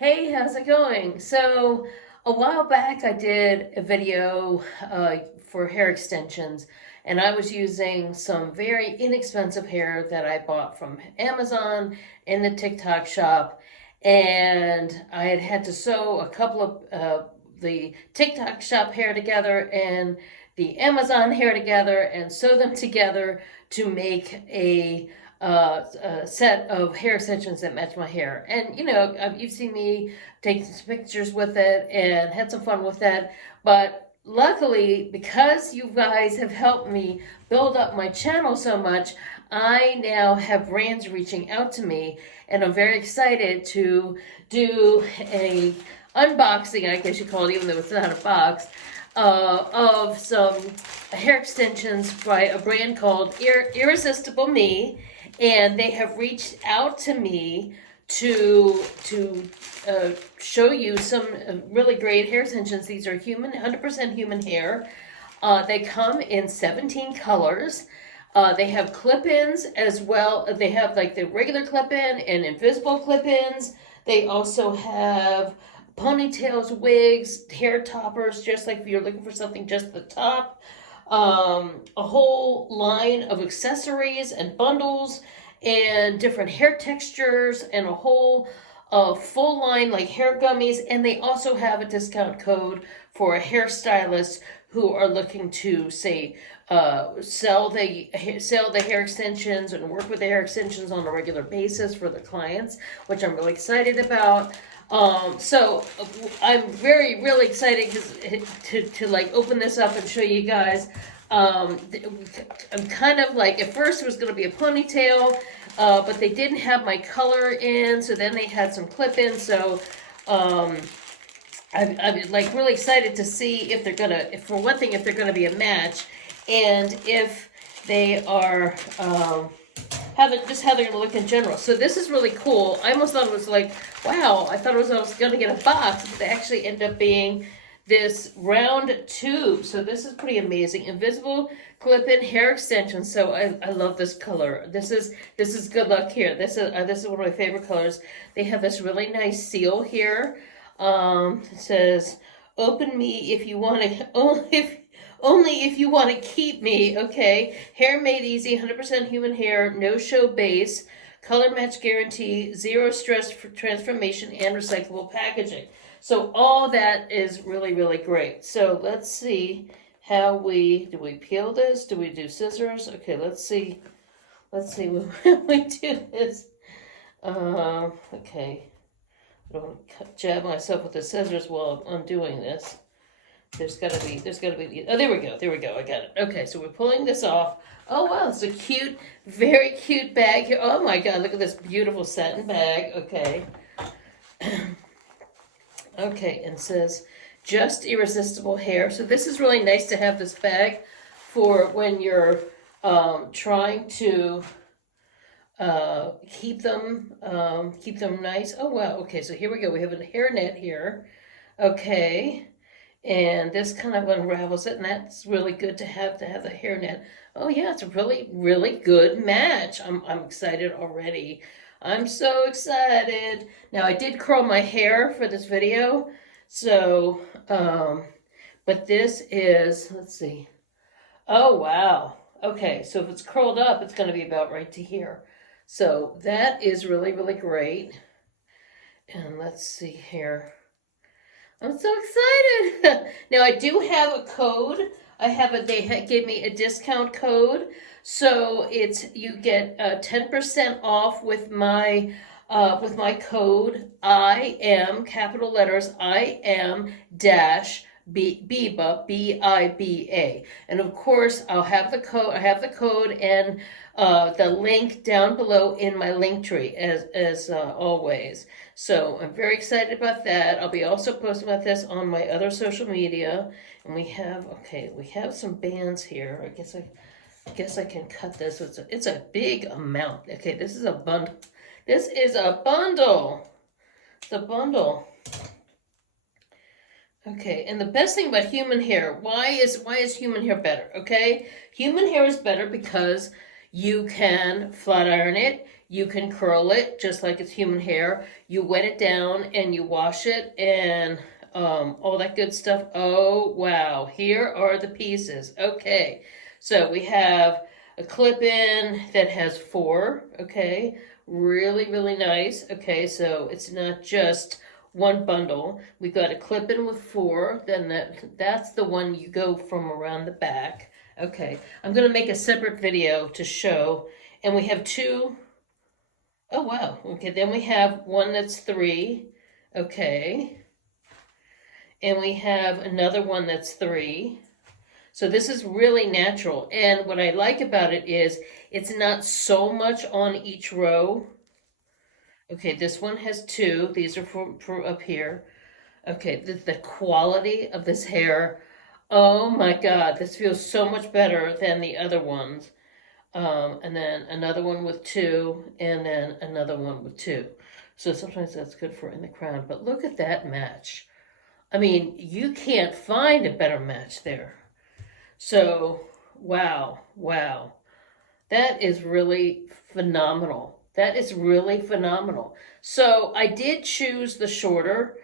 Hey, how's it going? So, a while back I did a video for hair extensions, and I was using some very inexpensive hair that I bought from Amazon in the TikTok shop, and I had to sew a couple of the TikTok shop hair together and the Amazon hair together and sew them together to make a set of hair extensions that match my hair. And you've seen me take some pictures with it and had some fun with that. But luckily, because you guys have helped me build up my channel so much, I now have brands reaching out to me, and I'm very excited to do a unboxing, I guess you call it, even though it's not a box, of some hair extensions by a brand called Irresistible Me, and they have reached out to me to show you some really great hair extensions. These are 100% human hair. They come in 17 colors. They have clip-ins as well. They have like the regular clip-in and invisible clip-ins. They also have ponytails, wigs, hair toppers, just like if you're looking for something just the top. A whole line of accessories and bundles and different hair textures and a whole full line like hair gummies. And they also have a discount code for hairstylists who are looking to say sell the hair extensions and work with the hair extensions on a regular basis for the clients, which I'm really excited about. So I'm really excited to like open this up and show you guys. I'm kind of like, at first it was going to be a ponytail, but they didn't have my color in, so then they had some clip-ins. So I'm like really excited to see if they're gonna, if for one thing, if they're gonna be a match, and if they are how they're gonna look in general. So this is really cool. I almost thought it was like, wow, I thought I was gonna get a box, but they actually end up being this round tube. So this is pretty amazing. Invisible clip-in hair extension. So I love this color. This is good luck here. This is one of my favorite colors. They have this really nice seal here. It says, "Open me if you want to." Only if you want to keep me, okay? Hair made easy, 100% human hair, no show base, color match guarantee, zero stress for transformation, and recyclable packaging. So all that is really great. So let's see how do we peel this? Do we do scissors? Okay, let's see when we do this. Okay. I don't want to jab myself with the scissors while I'm undoing this. There's gotta be, oh, there we go, I got it. Okay, so we're pulling this off. Oh, wow, it's a cute, very cute bag here. Oh my God, look at this beautiful satin bag. Okay. Okay, and it says, just irresistible hair. So this is really nice to have this bag for when you're trying to keep them nice. Oh, wow, okay, so here we go. We have a hair net here. Okay. And this kind of unravels it, and that's really good to have the hairnet. Oh yeah, it's a really good match. I'm excited already. I'm so excited. Now I did curl my hair for this video, so but this is, let's see. Oh wow. Okay, so if it's curled up, it's going to be about right to here. So that is really great. And let's see here. I'm so excited. Now I do have a code. They gave me a discount code. So you get 10% off with my code. I am, capital letters, I am dash Biba, BIBA. And of course I have the code and the link down below in my link tree as always. So I'm very excited about that. I'll be also posting about this on my other social media. And we have some bands here. I guess I can cut this. It's a big amount. Okay, this is a bundle. This is a bundle. It's a bundle. Okay, and the best thing about human hair, why is human hair better? Okay, human hair is better because you can flat iron it, You can curl it just like it's human hair. You wet it down and you wash it and all that good stuff. Oh, wow. Here are the pieces. Okay. So we have a clip-in that has 4. Okay. Really, really nice. Okay. So it's not just one bundle. We got a clip-in with 4. Then that's the one you go from around the back. Okay. I'm going to make a separate video to show. And we have 2. Oh, wow. Okay, then we have one that's 3. Okay. And we have another one that's 3. So this is really natural. And what I like about it is it's not so much on each row. Okay, this one has 2. These are for up here. Okay, the quality of this hair. Oh my God, this feels so much better than the other ones. And then another one with 2, and then another one with 2. So sometimes that's good for in the crown. But look at that match. I mean, you can't find a better match there. So, wow, wow. That is really phenomenal. That is really phenomenal. So I did choose the shorter,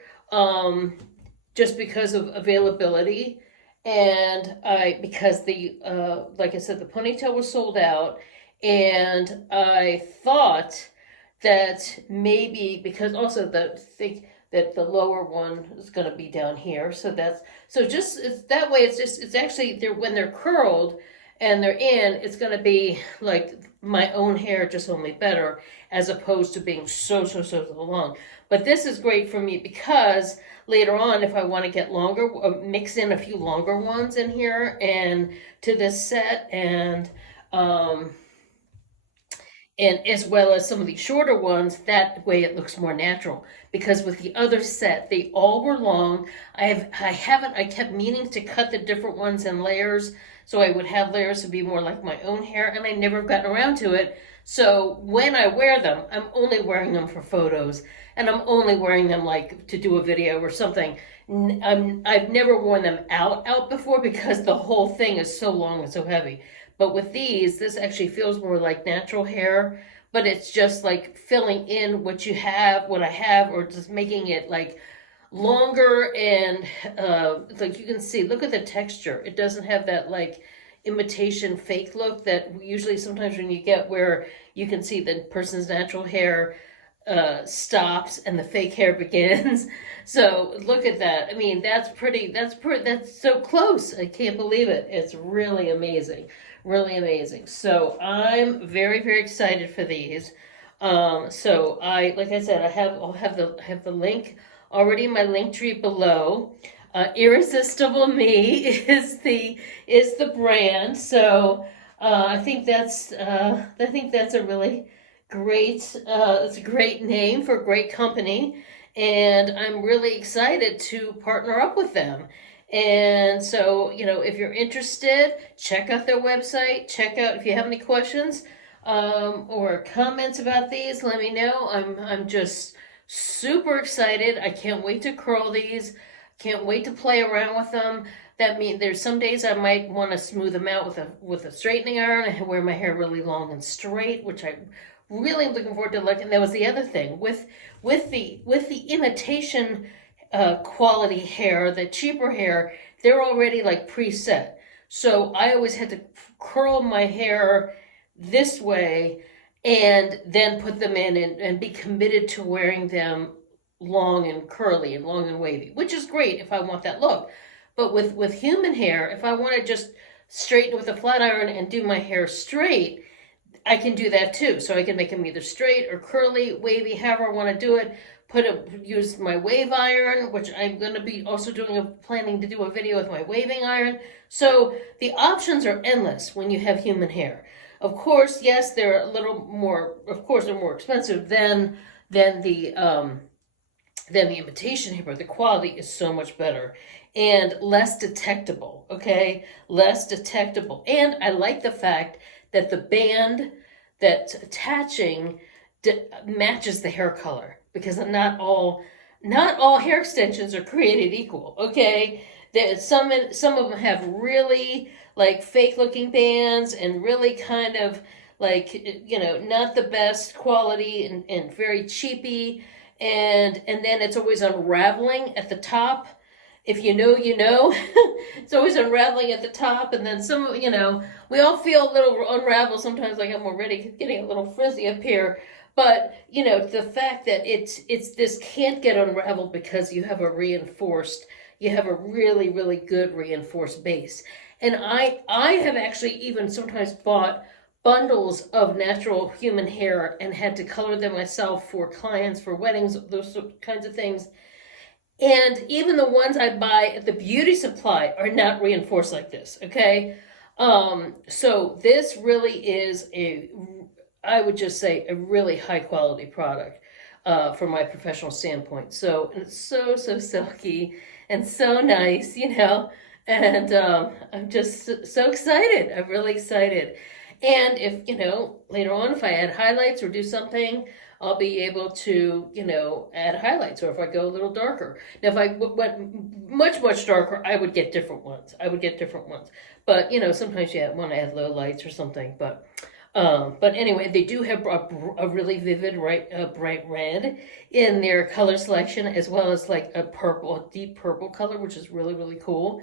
just because of availability. And because like I said, the ponytail was sold out, and I thought that maybe because also think that the lower one is going to be down here, so just it's that way. It's actually when they're curled and they're in, it's going to be like my own hair, just only better, as opposed to being so long. But this is great for me because later on, if I want to get longer, mix in a few longer ones in here and to this set, and as well as some of the shorter ones. That way it looks more natural, because with the other set they all were long. I kept meaning to cut the different ones in layers, so I would have layers to be more like my own hair, and I never gotten around to it. So when I wear them, I'm only wearing them for photos, and I'm only wearing them like to do a video or something. I've never worn them out before because the whole thing is so long and so heavy. But with these, this actually feels more like natural hair, but it's just like filling in what I have, or just making it like longer. And like you can see, look at the texture. It doesn't have that like imitation fake look that usually sometimes when you get, where you can see the person's natural hair stops and the fake hair begins. So look at that. I mean, that's pretty, that's so close. I can't believe it. It's really amazing. Really amazing. So I'm very, very excited for these. So like I said, I'll have the link already in my link tree below. Irresistible Me is the brand. So I think that's a really great, it's a great name for a great company, and I'm really excited to partner up with them. And so, if you're interested, check out their website. Check out, if you have any questions or comments about these, let me know. I'm just super excited. I can't wait to curl these. Can't wait to play around with them. That means there's some days I might want to smooth them out with a straightening iron and wear my hair really long and straight, which I really am looking forward to. And that was the other thing with the imitation quality hair, the cheaper hair, they're already like preset. So I always had to curl my hair this way and then put them in and be committed to wearing them long and curly and long and wavy, which is great if I want that look. But with human hair, if I want to just straighten with a flat iron and do my hair straight, I can do that too. So I can make them either straight or curly, wavy, however I want to do it. Use my wave iron, which I'm going to be also planning to do a video with my waving iron. So the options are endless when you have human hair. Of course, yes, they're a little more. Of course, they're more expensive than the imitation hair, but the quality is so much better and less detectable. Okay, less detectable. And I like the fact that the band that's attaching matches the hair color, because not all hair extensions are created equal. Okay, some of them have really like fake looking bands and really kind of like, you know, not the best quality and very cheapy, and then it's always unraveling at the top. If you know, you know. It's always unraveling at the top, and then some, you know, we all feel a little unravel sometimes, like I'm already getting a little frizzy up here. But you know, the fact that it's this can't get unraveled because you have a reinforced, you have a really really good reinforced base. And I have actually even sometimes bought bundles of natural human hair and had to color them myself for clients, for weddings, those kinds of things. And even the ones I buy at the beauty supply are not reinforced like this, okay? So this really is a, I would just say, a really high quality product from my professional standpoint. So, and it's so, so silky and so nice, you know? And I'm just so excited. I'm really excited. And if, you know, later on, if I add highlights or do something, I'll be able to, you know, add highlights, or if I go a little darker. Now, if I went much, much darker, I would get different ones. I would get different ones. But, you know, sometimes you want to add low lights or something. But anyway, they do have a really vivid, bright red in their color selection, as well as like a purple, a deep purple color, which is really, really cool.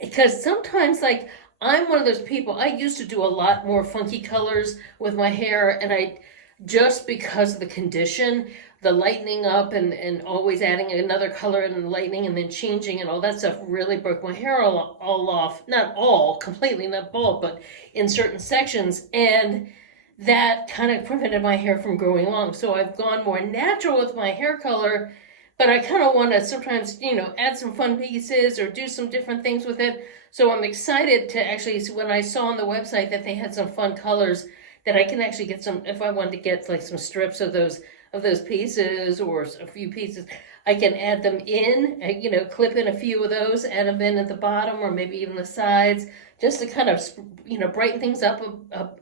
Because sometimes, like, I'm one of those people, I used to do a lot more funky colors with my hair, and I, just because of the condition, the lightening up and always adding another color and lightening and then changing and all that stuff really broke my hair all off. Not all, completely, not bald, but in certain sections. And that kind of prevented my hair from growing long. So I've gone more natural with my hair color, but I kind of want to sometimes, you know, add some fun pieces or do some different things with it. So I'm excited to actually, when I saw on the website that they had some fun colors, that I can actually get some, if I wanted to get like some strips of those pieces or a few pieces, I can add them in, you know, clip in a few of those, add them in at the bottom or maybe even the sides, just to kind of, you know, brighten things up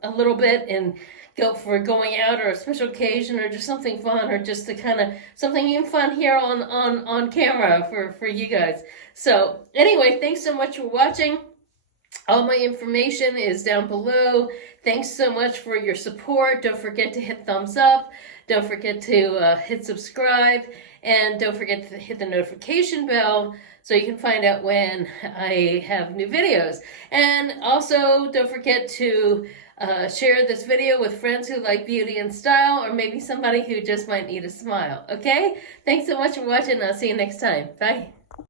a little bit and go for going out or a special occasion or just something fun, or just to kind of something even fun here on camera for you guys. So anyway, thanks so much for watching. All my information is down below. Thanks so much for your support. Don't forget to hit thumbs up. Don't forget to hit subscribe. And don't forget to hit the notification bell so you can find out when I have new videos. And also, don't forget to share this video with friends who like beauty and style, or maybe somebody who just might need a smile. Okay? Thanks so much for watching. I'll see you next time. Bye.